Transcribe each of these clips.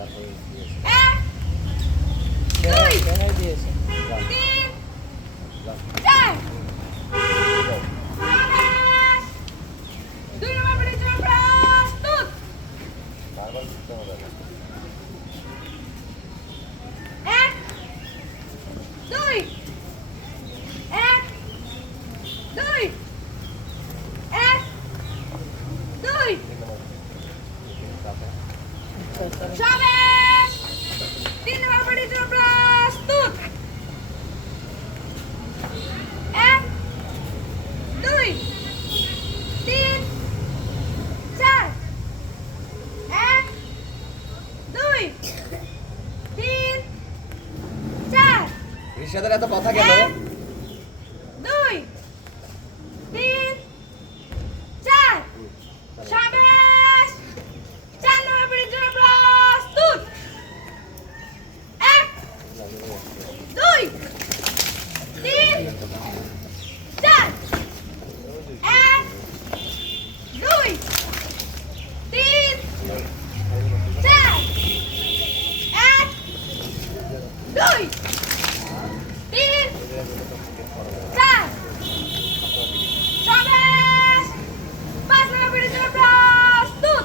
এক, দুই, কেনাই দিয়েছে। তিন, চার। সাবাস! 2 নম্বর পিটির জন্য প্রস্তুত। এক, দুই, এক, দুই, এক, দুই। সাবাস! 3 নম্বর পিটির জন্য প্রস্তুত। এক, দুই, তিন, চার। এক, দুই, তিন, চার। রিশাদের এত কথা কেন? এক, দুই, তিন, চার। সাবাস! 4 নম্বর পিটির জন্য প্রস্তুত। এক, দুই, তিন, চার। এক, দুই, তিন, চার। এক, দুই, তিন, চার। সাবাস! 5 নম্বর পিটির জন্য প্রস্তুত।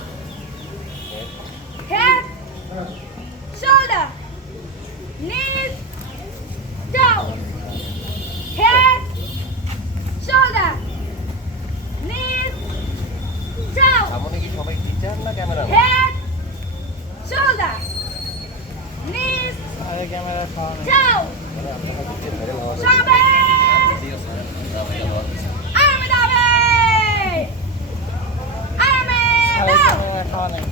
Head, shoulder, knees, down. Head, shoulder, knees, down. সামনে কি সবাই টিচার না ক্যামেরা? Head, shoulder, knees, আরে ক্যামেরা খাওয়া নেই। down. Shabash! Arme dabe! Arme আরে down. ক্যামেরা খাওয়া নেই।